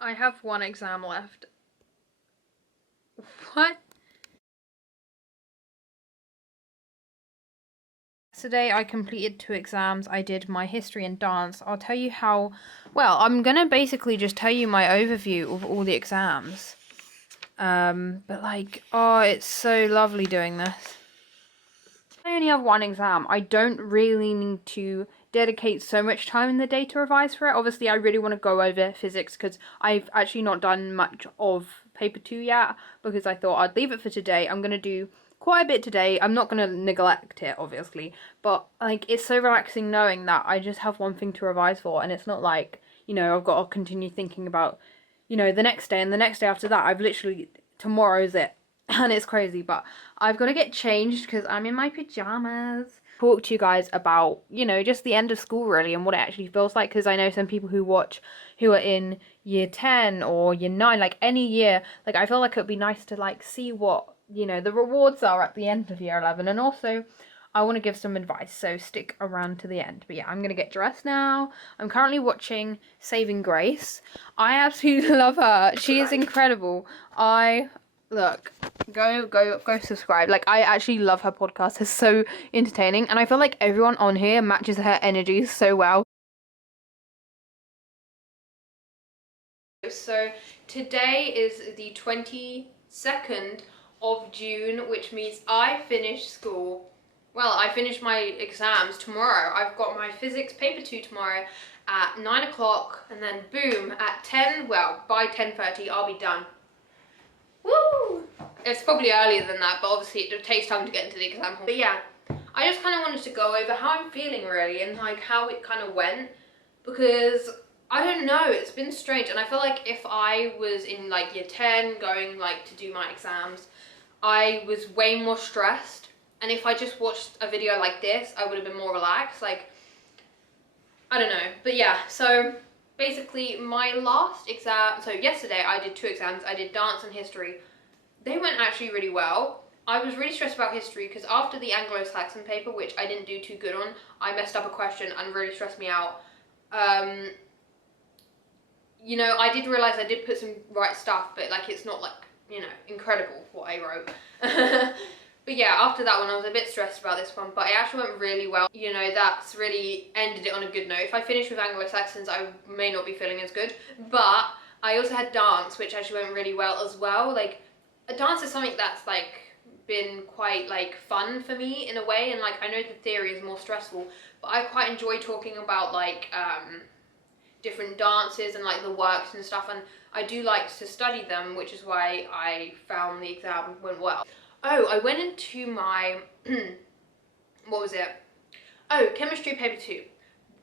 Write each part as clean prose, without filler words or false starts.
I have one exam left. What? Today I completed 2 exams. I did my history and dance. I'll tell you how, well, I'm gonna basically just tell you my overview of all the exams. But like, oh, it's so lovely doing this. I only have one exam. I don't really need to dedicate so much time in the day to revise for it. Obviously, I really want to go over physics because I've actually not done much of paper 2 yet because I thought I'd leave it for today. I'm going to do quite a bit today. I'm not going to neglect it, obviously, but like it's so relaxing knowing that I just have one thing to revise for, and it's not like, I've got to continue thinking about, the next day and the next day after that. I've literally, tomorrow's it. And it's crazy, but I've got to get changed because I'm in my pajamas. Talk to you guys about, just the end of school really and what it actually feels like, because I know some people who watch who are in year 10 or year 9, like any year, like I feel like it would be nice to like see what, the rewards are at the end of year 11. And also I want to give some advice, so stick around to the end. But yeah, I'm going to get dressed now. I'm currently watching Saving Grace. I absolutely love her. She is incredible. Look, go subscribe. Like, I actually love her podcast. It's so entertaining, and I feel like everyone on here matches her energy so well. So today is the 22nd of June, which means I finish school. Well, I finish my exams tomorrow. I've got my physics paper 2 tomorrow at 9 o'clock, and then boom, at 10, well, by 10:30 I'll be done. Woo! It's probably earlier than that, but obviously it takes time to get into the exam hall. But yeah, I just kind of wanted to go over how I'm feeling really and like how it kind of went, because I don't know, it's been strange. And I feel like if I was in like year 10 going like to do my exams, I was way more stressed. And if I just watched a video like this, I would have been more relaxed. Like, I don't know. But yeah, so basically my last exam, so yesterday I did 2 exams. I did dance and history. They went actually really well. I was really stressed about history because after the Anglo-Saxon paper, which I didn't do too good on, I messed up a question and really stressed me out. I did realise I did put some right stuff, but like it's not like, incredible what I wrote. But yeah, after that one I was a bit stressed about this one, but it actually went really well. That's really ended it on a good note. If I finish with Anglo-Saxons, I may not be feeling as good, but I also had dance, which actually went really well as well. Like, a dance is something that's like been quite like fun for me in a way, and like I know the theory is more stressful, but I quite enjoy talking about like different dances and like the works and stuff, and I do like to study them, which is why I found the exam went well. Oh, I went into my what was it? Oh, chemistry paper 2.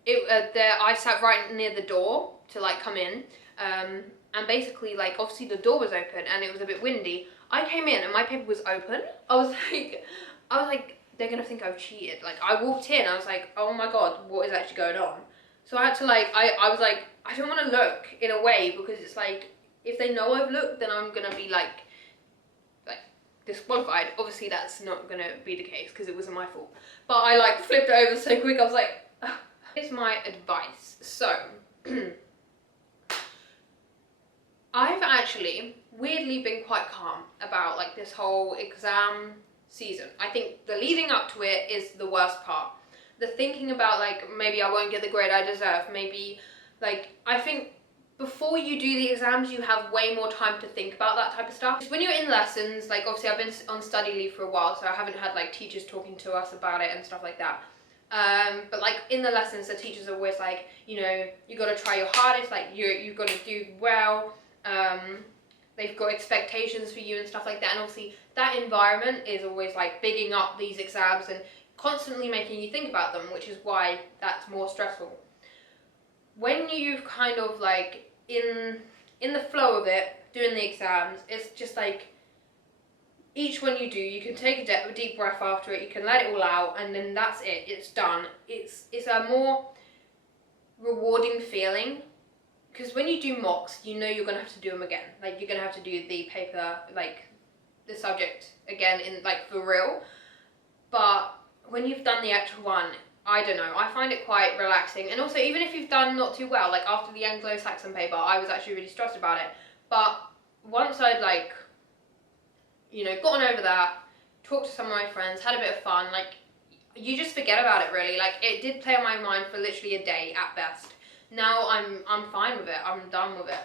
I sat right near the door to like come in, and basically like obviously the door was open and it was a bit windy. I came in and my paper was open. I was like, they're gonna think I've cheated. Like, I walked in, I was like, oh my god, what is actually going on? So I had to like, I was like, I don't want to look in a way, because it's like, if they know I've looked, then I'm gonna be like disqualified. Obviously that's not gonna be the case because it wasn't my fault. But I like flipped it over so quick, I was like, ugh. Here's my advice. So, I've actually weirdly been quite calm about like this whole exam season. I think the leading up to it is the worst part. The thinking about like, maybe I won't get the grade I deserve, maybe like, I think before you do the exams you have way more time to think about that type of stuff. When you're in lessons, like obviously I've been on study leave for a while, so I haven't had like teachers talking to us about it and stuff like that. But like in the lessons, the teachers are always like, you got to try your hardest, like you've got to do well. They've got expectations for you and stuff like that, and obviously that environment is always like bigging up these exams and constantly making you think about them, which is why that's more stressful. When you've kind of like in the flow of it, doing the exams, it's just like each one you do, you can take a deep breath after it, you can let it all out, and then that's it, it's done. It's a more rewarding feeling, because when you do mocks, you're going to have to do them again. Like, you're going to have to do the paper, like the subject again in like for real. But when you've done the actual one, I don't know, I find it quite relaxing. And also, even if you've done not too well, like after the Anglo-Saxon paper, I was actually really stressed about it. But once I'd like, you know, gotten over that, talked to some of my friends, had a bit of fun, like, you just forget about it really. Like, it did play on my mind for literally a day at best. Now I'm fine with it, I'm done with it.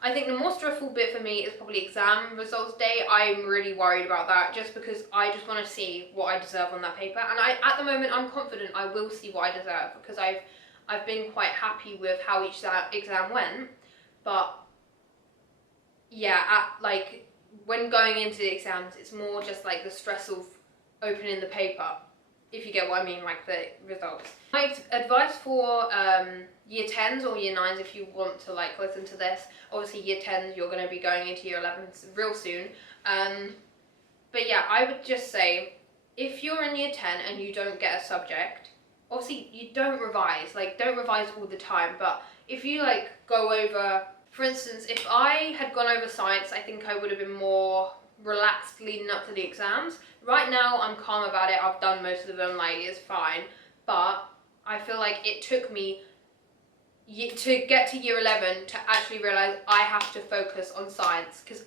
I think the more stressful bit for me is probably exam results day. I'm really worried about that just because I just want to see what I deserve on that paper. And at the moment, I'm confident I will see what I deserve because I've been quite happy with how each exam went. But yeah, like when going into the exams, it's more just like the stress of opening the paper, if you get what I mean, like the results. My advice for year 10s or year 9s, if you want to like listen to this, obviously year 10s, you're going to be going into year 11s real soon. But yeah, I would just say, if you're in year 10 and you don't get a subject, obviously you don't revise, like don't revise all the time, but if you like go over, for instance, if I had gone over science, I think I would have been more relaxed leading up to the exams. Right now I'm calm about it, I've done most of them, like it's fine, but I feel like it took me to get to year 11 to actually realise I have to focus on science, because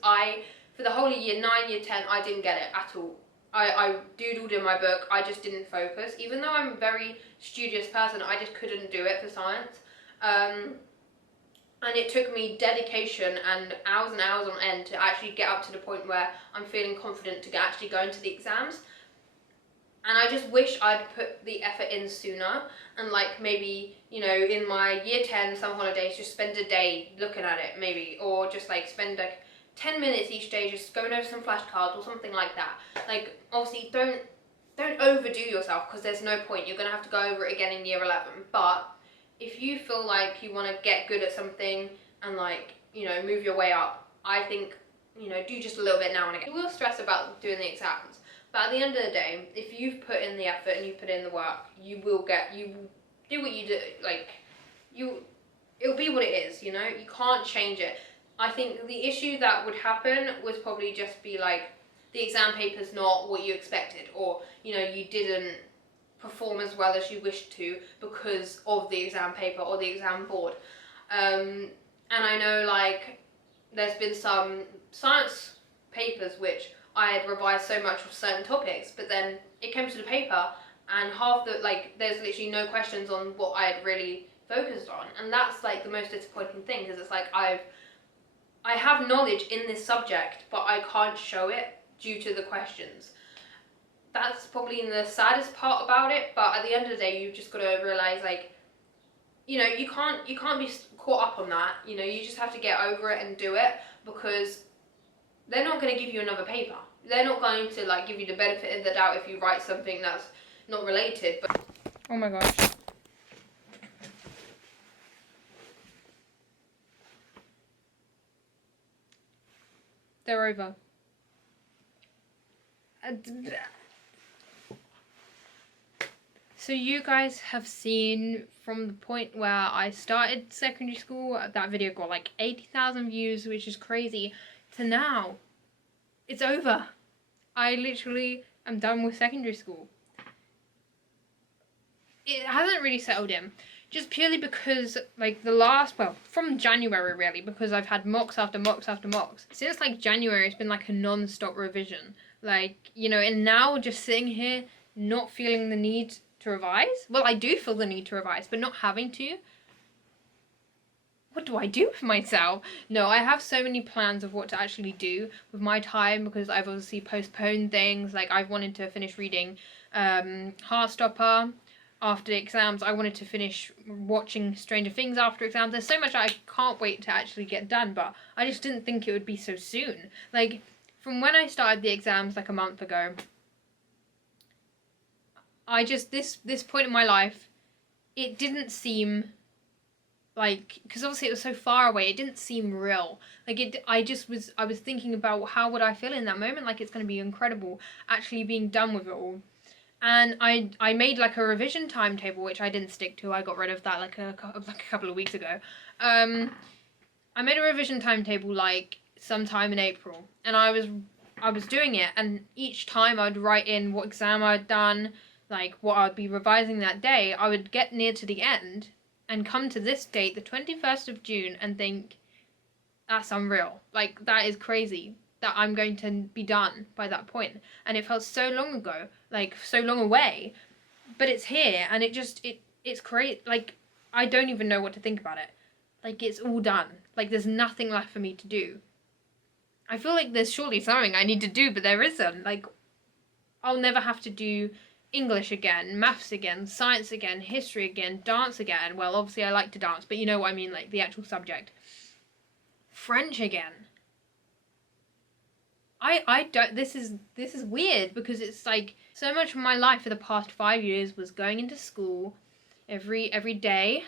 for the whole of year 9, year 10, I didn't get it at all. I doodled in my book, I just didn't focus. Even though I'm a very studious person, I just couldn't do it for science. And it took me dedication and hours on end to actually get up to the point where I'm feeling confident to actually go into the exams. And I just wish I'd put the effort in sooner, and like maybe, you know, in my year 10 summer holidays, just spend a day looking at it maybe, or just like spend like 10 minutes each day just going over some flashcards or something like that. Like, obviously don't overdo yourself, because there's no point. You're going to have to go over it again in year 11. But if you feel like you want to get good at something and like, you know, move your way up, I think, you know, do just a little bit now and again. You will stress about doing the exams, but at the end of the day, if you've put in the effort and you've put in the work, you will do what you do, like, it'll be what it is, you know? You can't change it. I think the issue that would happen was probably just be like, the exam paper's not what you expected, or, you know, you didn't perform as well as you wished to because of the exam paper or the exam board. And I know, like, there's been some science papers which I had revised so much of certain topics, but then it came to the paper and there's literally no questions on what I had really focused on. And that's like the most disappointing thing, because it's like I have knowledge in this subject, but I can't show it due to the questions. That's probably the saddest part about it, but at the end of the day, you've just got to realise, like, you know, you can't be caught up on that. You know, you just have to get over it and do it, because they're not going to give you another paper. They're not going to like give you the benefit of the doubt if you write something that's not related. But oh my gosh. They're over. So you guys have seen from the point where I started secondary school, that video got like 80,000 views, which is crazy, to now. It's over. I literally am done with secondary school. It hasn't really settled in, just purely because like from January really, because I've had mocks after mocks after mocks. Since like January, it's been like a non-stop revision. Like, you know, and now just sitting here not feeling the need to revise. Well, I do feel the need to revise, but not having to. What do I do with myself? No, I have so many plans of what to actually do with my time, because I've obviously postponed things. Like, I've wanted to finish reading Heartstopper after the exams. I wanted to finish watching Stranger Things after exams. There's so much I can't wait to actually get done, but I just didn't think it would be so soon. Like, from when I started the exams like a month ago, I just, this point in my life, it didn't seem like, because obviously it was so far away, it didn't seem real. Like, I was thinking about how would I feel in that moment. Like, it's going to be incredible actually being done with it all. And I made like a revision timetable, which I didn't stick to. I got rid of that like a couple of weeks ago. I made a revision timetable like sometime in April, and I was doing it, and each time I'd write in what exam I'd done, like what I'd be revising that day, I would get near to the end and come to this date, the 21st of June, and think, that's unreal. Like, that is crazy that I'm going to be done by that point. And it felt so long ago, like so long away, but it's here, and it's crazy. Like, I don't even know what to think about it. Like, it's all done. Like, there's nothing left for me to do. I feel like there's surely something I need to do, but there isn't. Like, I'll never have to do English again, maths again, science again, history again, dance again. Well, obviously I like to dance, but you know what I mean, like the actual subject. French again. I don't, this is weird, because it's like so much of my life for the past 5 years was going into school every day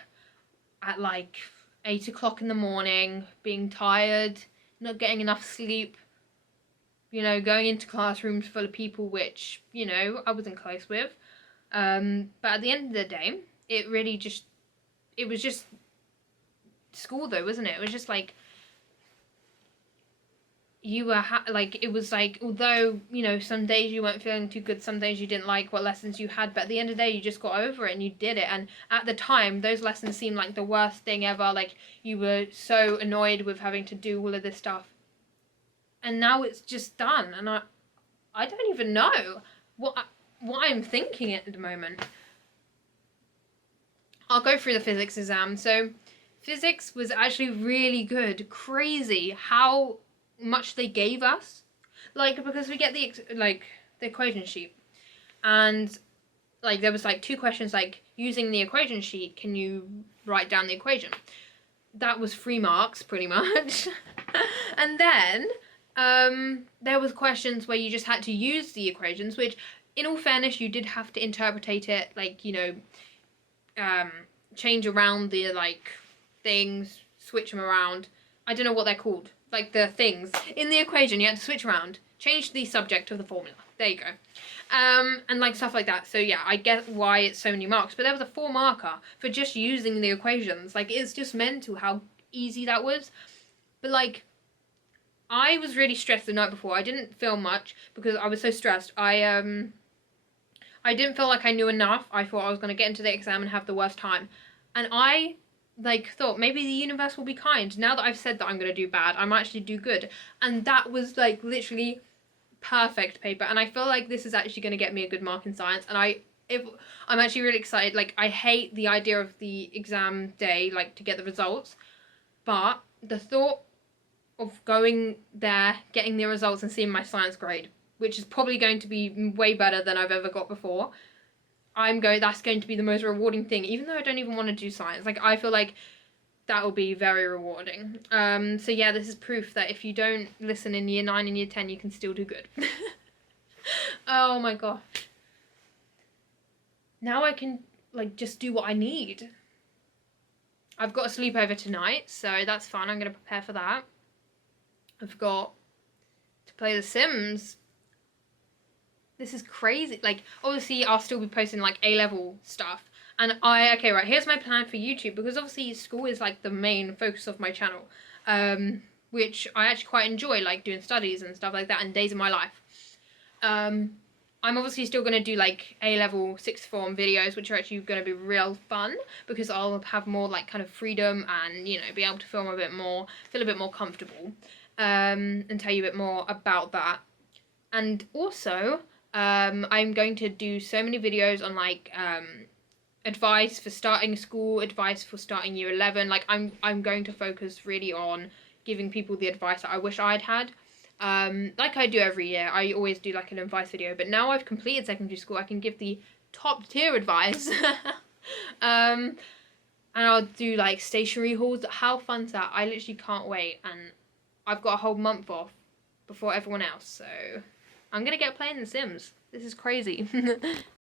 at like 8 o'clock in the morning, being tired, not getting enough sleep, you know, going into classrooms full of people which, you know, I wasn't close with. But at the end of the day, it was just school though, wasn't it? It was just like, you were it was like, although, you know, some days you weren't feeling too good, some days you didn't like what lessons you had, but at the end of the day you just got over it and you did it. And at the time those lessons seemed like the worst thing ever, like you were so annoyed with having to do all of this stuff, and now it's just done. And I don't even know what I'm thinking at the moment. I'll go through the physics exam. So physics was actually really good. Crazy how much they gave us, like, because we get the equation sheet, and like there was like 2 questions, like, using the equation sheet, can you write down the equation? That was 3 marks pretty much. And then there was questions where you just had to use the equations, which in all fairness you did have to interpretate it, like, you know, change around the like things, switch them around. I don't know what they're called, like the things in the equation you had to switch around, change the subject of the formula. There you go. And like stuff like that. So yeah, I get why it's so many marks, but there was a 4 marker for just using the equations. Like, it's just mental how easy that was. But like, I was really stressed the night before. I didn't film much because I was so stressed. I didn't feel like I knew enough. I thought I was going to get into the exam and have the worst time. And I like thought maybe the universe will be kind. Now that I've said that I'm going to do bad, I might actually do good. And that was like literally perfect paper. And I feel like this is actually going to get me a good mark in science. And I'm actually really excited. Like, I hate the idea of the exam day, like to get the results. But the thought of going there, getting the results and seeing my science grade, which is probably going to be way better than I've ever got before, that's going to be the most rewarding thing, even though I don't even want to do science. Like, I feel like that will be very rewarding. So yeah, this is proof that if you don't listen in year 9 and year 10, you can still do good. Oh my gosh. Now I can like just do what I need. I've got a sleepover tonight, so that's fun. I'm going to prepare for that. I've got to play The Sims. This is crazy. Like, obviously I'll still be posting like A-level stuff. And okay, right, here's my plan for YouTube, because obviously school is like the main focus of my channel, which I actually quite enjoy, like doing studies and stuff like that and days of my life. I'm obviously still going to do like A-level 6th form videos, which are actually going to be real fun, because I'll have more like kind of freedom and, you know, be able to film a bit more, feel a bit more comfortable, and tell you a bit more about that. And also, I'm going to do so many videos on like advice for starting school, advice for starting year 11. Like, I'm going to focus really on giving people the advice that I wish I'd had. Like I do every year. I always do like an advice video, but now I've completed secondary school, I can give the top tier advice. And I'll do like stationery hauls. How fun's that? I literally can't wait, and I've got a whole month off before everyone else, so I'm gonna get playing The Sims. This is crazy.